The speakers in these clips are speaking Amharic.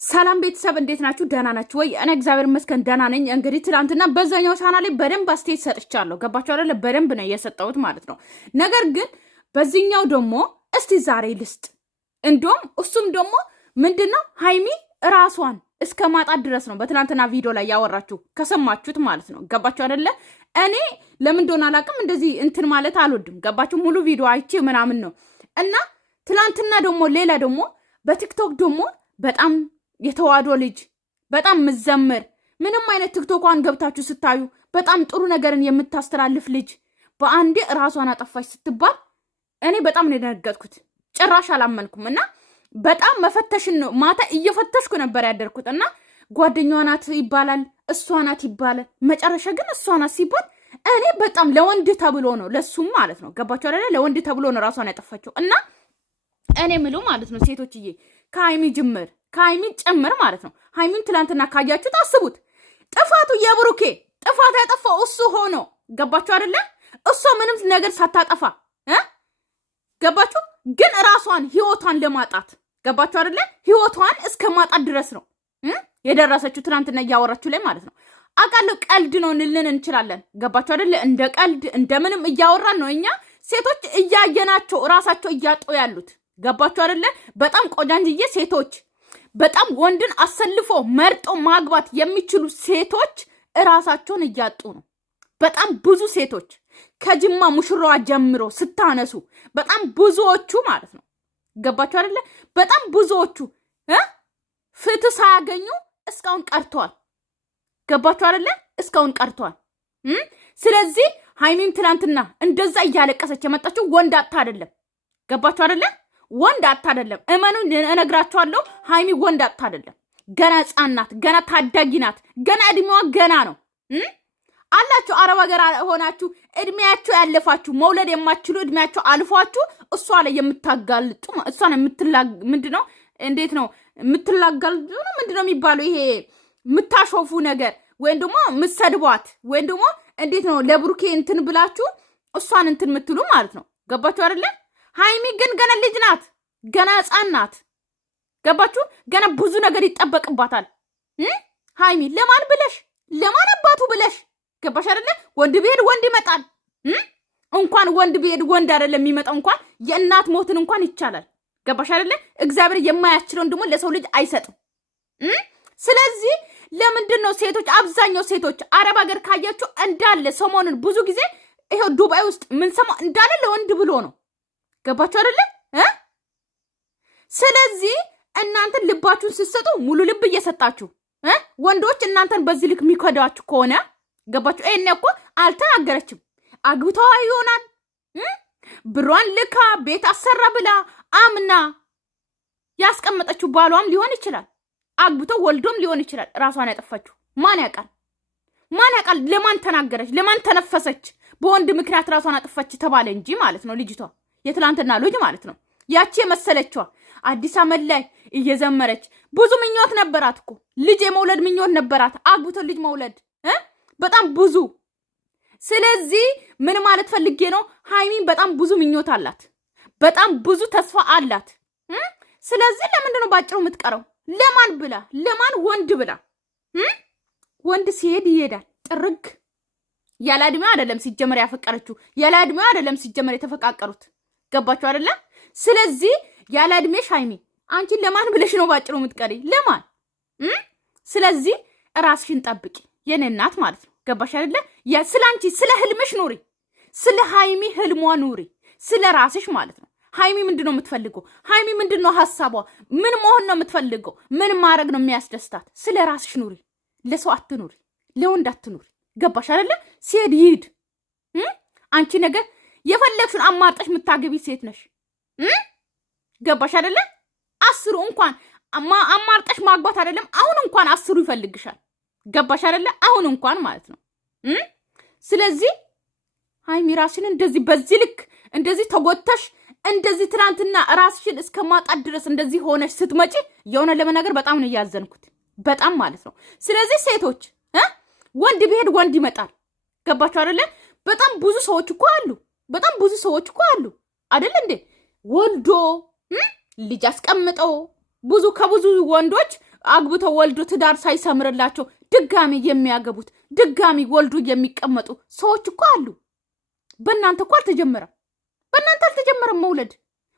ሰላም ቤተሰብ እንዴት ናችሁ? ደህና ናችሁ ወይ? እኔ እግዚአብሔር ይመስገን ደህና ነኝ። እንግዲህ ትላንትና በዛኛው ቻናሌ በደንብ አስተያየት ሰጥቻለሁ። ገባችሁ አይደለ? በደንብ ነው የሰጠሁት ማለት ነው። ነገር ግን በዚህኛው ደግሞ እስቲ ዛሬ ልስጥ። እንደውም እሱም ደግሞ ምንድነው ሃይሚ ራሷን እስከ ማጣት ድረስ ነው በትላንትና ቪዲዮ ላይ ያወራችሁ ከሰማችሁት ማለት ነው። ገባችሁ አይደለ? እኔ ለምን እንደሆነ አላውቅም እንደዚህ እንትን ማለት አልወድም። ገባችሁ? ሙሉ ቪዲዮ አይቼ ምናምን ነው እና ትላንትና ደግሞ ሌላ ደግሞ በቲክቶክ ደግሞ በጣም የተዋዶ ልጅ በጣም ምዘምር ምንም አይነት ቲክቶኳን ገብታችሁ ስታዩ በጣም ጥሩ ነገርን የምታስተላልፍ ልጅ በአንዴ ራሷን አጠፋች ስትባል እኔ በጣም ነው የደነገጥኩት። ጭራሽ አላመንኩም እና በጣም መፈተሽን ነው ማታ እየፈተሽኩ ነበር ያደርኩት እና ጓደኛዋ ናት ይባላል እሷ ናት ይባላል። መጨረሻ ግን እሷ ናት ሲባል እኔ በጣም ለወንድ ተብሎ ነው ለሱም ማለት ነው። ገባችሁ አይደለ? ለወንድ ተብሎ ነው ራሷን ያጠፋችው እና እኔ ምሉ ማለት ነው ሴቶችዬ ከሃይሚ ጅምር ከሃይሚ ጭምር ማለት ነው። ሃይሚን ትላንትና ካያችሁ ታስቡት ጥፋቱ የብሩኬ ጥፋት ያጠፋው እሱ ሆኖ ገባችሁ አይደለ? እሷ ምንም ነገር ሳታጠፋ ገባችሁ? ግን ራሷን ህይወቷን ለማጣት ገባችሁ አይደለ? ህይወቷን እስከ ማጣት ድረስ ነው የደረሰችው ትላንትና እያወራችሁ ላይ ማለት ነው። አቃለው ቀልድ ነው እንልን እንችላለን። ገባችሁ አይደለ? እንደ ቀልድ እንደምንም እያወራን ነው እኛ ሴቶች እያየናቸው ራሳቸው እያጡ ያሉት። ገባችሁ አይደለ? በጣም ቆጃንጅዬ ሴቶች በጣም ወንድን አሰልፎ መርጦ ማግባት የሚችሉ ሴቶች እራሳቸውን እያጡ ነው። በጣም ብዙ ሴቶች ከጅማ ሙሽራዋ ጀምሮ ስታነሱ በጣም ብዙዎቹ ማለት ነው። ገባችሁ አይደለ? በጣም ብዙዎቹ ፍትህ ሳያገኙ እስካሁን ቀርተዋል። ገባችሁ አይደለ? እስካሁን ቀርተዋል። ስለዚህ ሃይሚም ትላንትና እንደዛ እያለቀሰች የመጣችው ወንድ አጣ አይደለም። ገባችሁ አይደለ? ወንድ አጣ አይደለም። እመኑ እነግራችኋለሁ። ሃይሚ ወንድ አጣ አይደለም። ገና ሕፃን ናት። ገና ታዳጊ ናት። ገና እድሜዋ ገና ነው። አላችሁ አረብ ሀገር ሆናችሁ እድሜያችሁ ያለፋችሁ መውለድ የማትችሉ እድሜያችሁ አልፏችሁ እሷ ላይ የምታጋልጡ እሷን ምንድነው እንዴት ነው የምትላጋልጡ ነው ምንድነው የሚባለው ይሄ የምታሾፉ ነገር ወይም ደግሞ ምትሰድቧት ወይም ደግሞ እንዴት ነው ለብሩኬ እንትን ብላችሁ እሷን እንትን የምትሉ ማለት ነው። ገባችሁ አይደለ? ሃይሚ ግን ገና ልጅ ናት። ገና ሕፃን ናት። ገባችሁ? ገና ብዙ ነገር ይጠበቅባታል። ሃይሚ ለማን ብለሽ ለማን አባቱ ብለሽ ገባሽ አይደለ? ወንድ ቢሄድ ወንድ ይመጣል። እንኳን ወንድ ቢሄድ ወንድ አይደለም የሚመጣው እንኳን የእናት ሞትን እንኳን ይቻላል። ገባሽ አይደለ? እግዚአብሔር የማያችለውን ደግሞ ለሰው ልጅ አይሰጥም። ስለዚህ ለምንድን ነው ሴቶች አብዛኛው ሴቶች አረብ ሀገር ካያችሁ እንዳለ ሰሞኑን ብዙ ጊዜ ይሄው ዱባይ ውስጥ ምን ሰማው እንዳለ ለወንድ ብሎ ነው። ገባችሁ አይደለ? ስለዚህ እናንተን ልባችሁን ስትሰጡ ሙሉ ልብ እየሰጣችሁ ወንዶች እናንተን በዚህ ልክ የሚከዳችሁ ከሆነ ገባችሁ? እኔ እኮ አልተናገረችም። አግብተዋ ይሆናል ብሯን ልካ ቤት አሰራ ብላ አምና ያስቀመጠችው ባሏም ሊሆን ይችላል። አግብተው ወልዶም ሊሆን ይችላል። ራሷን ያጠፋችው ማን ያውቃል? ማን ያውቃል? ለማን ተናገረች? ለማን ተነፈሰች? በወንድ ምክንያት ራሷን አጠፋች ተባለ እንጂ ማለት ነው። ልጅቷ የትላንትና ልጅ ማለት ነው። ያቺ የመሰለችዋ አዲስ አመት ላይ እየዘመረች ብዙ ምኞት ነበራት እኮ ልጅ የመውለድ ምኞት ነበራት። አግብቶ ልጅ መውለድ በጣም ብዙ። ስለዚህ ምን ማለት ፈልጌ ነው? ሃይሚን በጣም ብዙ ምኞት አላት። በጣም ብዙ ተስፋ አላት። ስለዚህ ለምንድን ነው ባጭሩ የምትቀረው? ለማን ብላ? ለማን ወንድ ብላ? ወንድ ሲሄድ ይሄዳል ጥርግ። ያለ እድሜዋ አይደለም ሲጀመር ያፈቀረችው። ያለ እድሜዋ አይደለም ሲጀመር የተፈቃቀሩት። ገባችሁ አይደለ? ስለዚህ ያለ እድሜሽ ሃይሚ አንቺ ለማን ብለሽ ነው ባጭሩ የምትቀሪ? ለማን? ስለዚህ ራስሽን ጠብቂ የኔ እናት ማለት ነው። ገባሽ አይደለ? ስላንቺ ስለ ህልምሽ ኑሪ። ስለ ሃይሚ ህልሟ ኑሪ። ስለ ራስሽ ማለት ነው። ሃይሚ ምንድነው የምትፈልገው? ሃይሚ ምንድነው ሐሳቧ? ምን መሆን ነው የምትፈልገው? ምን ማድረግ ነው የሚያስደስታት? ስለ ራስሽ ኑሪ። ለሰው አትኑሪ። ለወንድ አትኑሪ። ገባሽ አይደለ? ሲሄድ ይሄድ። አንቺ ነገር የፈለግሽን አማርጠሽ የምታገቢ ሴት ነሽ። ገባሽ አይደለ? አስሩ እንኳን አማርጠሽ ማግባት አይደለም አሁን እንኳን አስሩ ይፈልግሻል። ገባሽ አይደለ? አሁን እንኳን ማለት ነው። ስለዚህ ሃይሚ ራስሽን እንደዚህ በዚህ ልክ እንደዚህ ተጎተሽ እንደዚህ ትናንትና ራስሽን እስከ ማጣት ድረስ እንደዚህ ሆነሽ ስትመጪ የሆነ ለመናገር በጣም ነው ያዘንኩት። በጣም ማለት ነው። ስለዚህ ሴቶች ወንድ ቢሄድ ወንድ ይመጣል። ገባችሁ አይደለ? በጣም ብዙ ሰዎች እኮ አሉ። በጣም ብዙ ሰዎች እኮ አሉ አይደል እንዴ? ወልዶ ልጅ አስቀምጠው ብዙ ከብዙ ወንዶች አግብተው ወልዶ ትዳር ሳይሰምርላቸው ድጋሚ የሚያገቡት ድጋሚ ወልዶ የሚቀመጡ ሰዎች እኮ አሉ። በእናንተ እኮ አልተጀመረም። በእናንተ አልተጀመረም መውለድ፣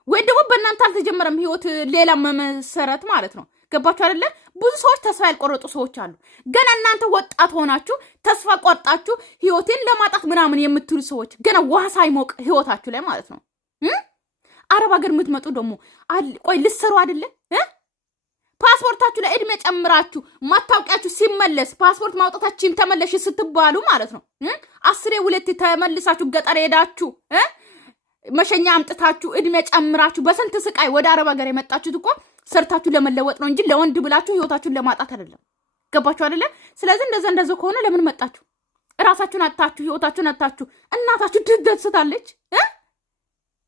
ወይ ደግሞ በእናንተ አልተጀመረም ህይወት ሌላ መመሰረት ማለት ነው። ገባችሁ አይደለ? ብዙ ሰዎች ተስፋ ያልቆረጡ ሰዎች አሉ። ገና እናንተ ወጣት ሆናችሁ ተስፋ ቆርጣችሁ ህይወቴን ለማጣት ምናምን የምትሉ ሰዎች ገና ውሃ ሳይሞቅ ህይወታችሁ ላይ ማለት ነው። አረብ ሀገር የምትመጡ ደግሞ ቆይ ልትሰሩ አይደለ? ፓስፖርታችሁ ላይ እድሜ ጨምራችሁ ማታወቂያችሁ ሲመለስ ፓስፖርት ማውጣታችን ተመለሽ ስትባሉ ማለት ነው 10 2 ተመልሳችሁ ገጠር ሄዳችሁ መሸኛ አምጥታችሁ እድሜ ጨምራችሁ በስንት ስቃይ ወደ አረብ ሀገር የመጣችሁት እኮ ሰርታችሁ ለመለወጥ ነው እንጂ ለወንድ ብላችሁ ህይወታችሁን ለማጣት አይደለም። ገባችሁ አይደለ? ስለዚህ እንደዛ ከሆነ ለምን መጣችሁ? ራሳችሁን አጣችሁ፣ ህይወታችሁን አጣችሁ። እናታችሁ ትደስታለች።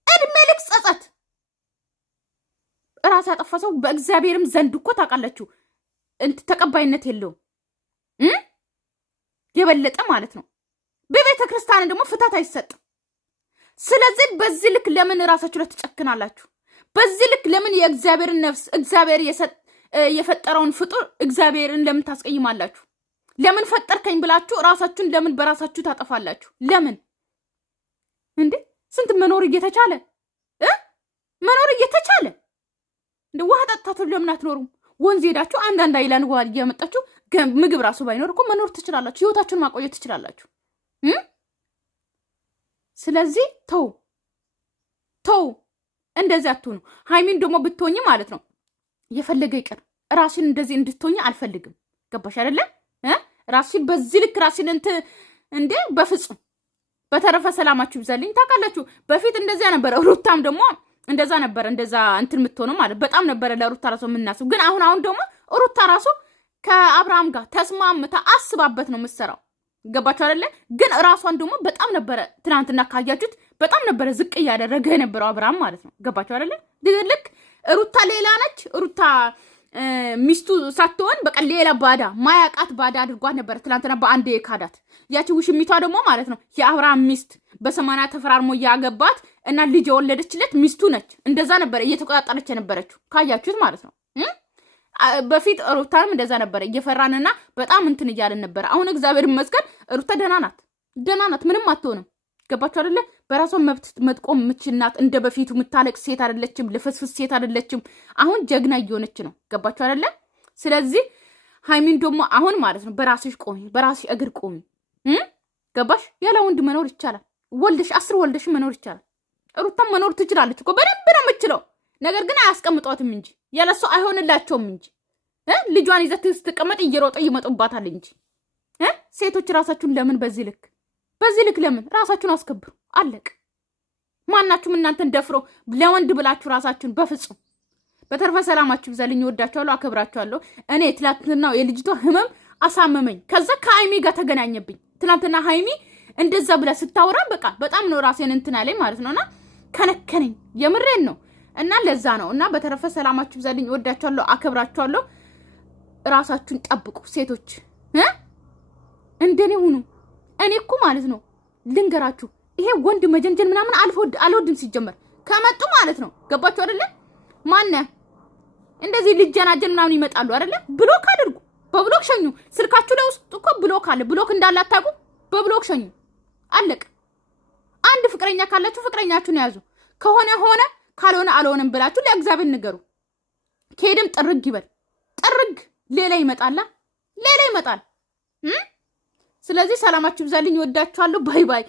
እድሜ ልክ ጸጸት። ራስ ያጠፋ ሰው በእግዚአብሔርም ዘንድ እኮ ታውቃላችሁ ተቀባይነት የለውም። የበለጠ ማለት ነው። በቤተ ክርስቲያን ደግሞ ፍታት አይሰጥም። ስለዚህ በዚህ ልክ ለምን ራሳችሁ ላይ ትጨክናላችሁ? በዚህ ልክ ለምን የእግዚአብሔርን ነፍስ እግዚአብሔር የፈጠረውን ፍጡር እግዚአብሔርን ለምን ታስቀይማላችሁ? ለምን ፈጠርከኝ ብላችሁ ራሳችሁን ለምን በራሳችሁ ታጠፋላችሁ? ለምን እንዴ? ስንት መኖር እየተቻለ እንደ ውሃ ጠጣችሁ ለምን አትኖሩም? ወንዝ ሄዳችሁ አንዳንድ አይላንድ ውሃ እያመጣችሁ ምግብ ራሱ ባይኖር እኮ መኖር ትችላላችሁ። ህይወታችሁን ማቆየት ትችላላችሁ። ስለዚህ ተው እንደዚህ አትሆኑ። ሃይሚን ደግሞ ብትሆኝ ማለት ነው የፈለገ ይቀር ራስን እንደዚህ እንድትሆኝ አልፈልግም። ገባሽ አይደለ? ራስን በዚህ ልክ ራስን እንዴ በፍጹም። በተረፈ ሰላማችሁ ይብዛልኝ። ታውቃላችሁ በፊት እንደዚያ ነበር። ሩታም ደግሞ እንደዛ ነበር። እንደዛ እንትን የምትሆነው ማለት በጣም ነበር ለሩታ ራሱ የምናስብ። ግን አሁን ደግሞ ሩታ ራሱ ከአብርሃም ጋር ተስማምታ አስባበት ነው የምትሰራው። ገባችሁ አይደለ? ግን ራሷን ደግሞ በጣም ነበረ ትናንትና ካያችሁት በጣም ነበረ ዝቅ እያደረገ የነበረው አብርሃም ማለት ነው። ገባችሁ አይደለ? ልክ ሩታ ሌላ ነች። ሩታ ሚስቱ ሳትሆን በቃ ሌላ ባዳ ማያቃት ባዳ አድርጓት ነበር ትናንትና በአንድ ካዳት። ያቺ ውሽሚቷ ደግሞ ማለት ነው የአብርሃም ሚስት በሰማና ተፈራርሞ ያገባት እና ልጅ የወለደችለት ሚስቱ ነች። እንደዛ ነበረ እየተቆጣጠረች የነበረችው ካያችሁት ማለት ነው። በፊት ሩታንም እንደዛ ነበረ እየፈራንና በጣም እንትን እያለን ነበረ። አሁን እግዚአብሔር ይመስገን ሩታ ደህና ናት፣ ምንም አትሆንም። ገባችሁ አይደለ? በራሷ መብት መጥቆም የምትችልናት። እንደ በፊቱ የምታለቅስ ሴት አይደለችም፣ ልፍስፍስ ሴት አይደለችም። አሁን ጀግና እየሆነች ነው። ገባችሁ አይደለ? ስለዚህ ሃይሚን ደግሞ አሁን ማለት ነው በራስሽ ቆሚ፣ በራስሽ እግር ቆሚ። ገባሽ? ያለ ወንድ መኖር ይቻላል። ወልደሽ 10 ወልደሽ መኖር ይቻላል። ሩታም መኖር ትችላለች እኮ በደንብ ነው የምትችለው። ነገር ግን አያስቀምጧትም እንጂ ያለሱ አይሆንላቸውም እንጂ ልጇን ይዘት ስትቀመጥ እየሮጠ ይመጡባታል እንጂ ሴቶች ራሳችሁን ለምን በዚህ ልክ ለምን ራሳችሁን አስከብሩ። አለቅ። ማናችሁም እናንተን ደፍሮ ለወንድ ብላችሁ ራሳችሁን በፍጹም። በተረፈ ሰላማችሁ ይብዛልኝ። እወዳችኋለሁ፣ አከብራችኋለሁ። እኔ ትላንትናው የልጅቷ ህመም አሳመመኝ። ከዛ ከሃይሚ ጋር ተገናኘብኝ። ትላንትና ሃይሚ እንደዛ ብላ ስታወራ በቃ በጣም ነው ራሴን እንትን አለኝ ማለት ነውና ከነከነኝ። የምሬን ነው። እና ለዛ ነው። እና በተረፈ ሰላማችሁ ይብዛልኝ። እወዳችኋለሁ፣ አከብራችኋለሁ። ራሳችሁን ጠብቁ ሴቶች። እንደኔ ሁኑ። እኔ እኮ ማለት ነው ልንገራችሁ፣ ይሄ ወንድ መጀንጀን ምናምን አልወድም ሲጀመር ከመጡ ማለት ነው። ገባችሁ አይደለ? ማነ እንደዚህ ልጀናጀን ምናምን ይመጣሉ አይደለ? ብሎክ አድርጉ፣ በብሎክ ሸኙ። ስልካችሁ ላይ ውስጥ እኮ ብሎክ አለ። ብሎክ እንዳላታቁ በብሎክ ሸኙ። አለቅ። አንድ ፍቅረኛ ካላችሁ ፍቅረኛችሁን ያዙ። ከሆነ ሆነ፣ ካልሆነ አልሆነም ብላችሁ ለእግዚአብሔር ንገሩ። ከሄድም ጥርግ ይበል። ጥርግ ሌላ ይመጣል። ስለዚህ ሰላማችሁ ይብዛልኝ። ወዳችኋለሁ። ባይ ባይ።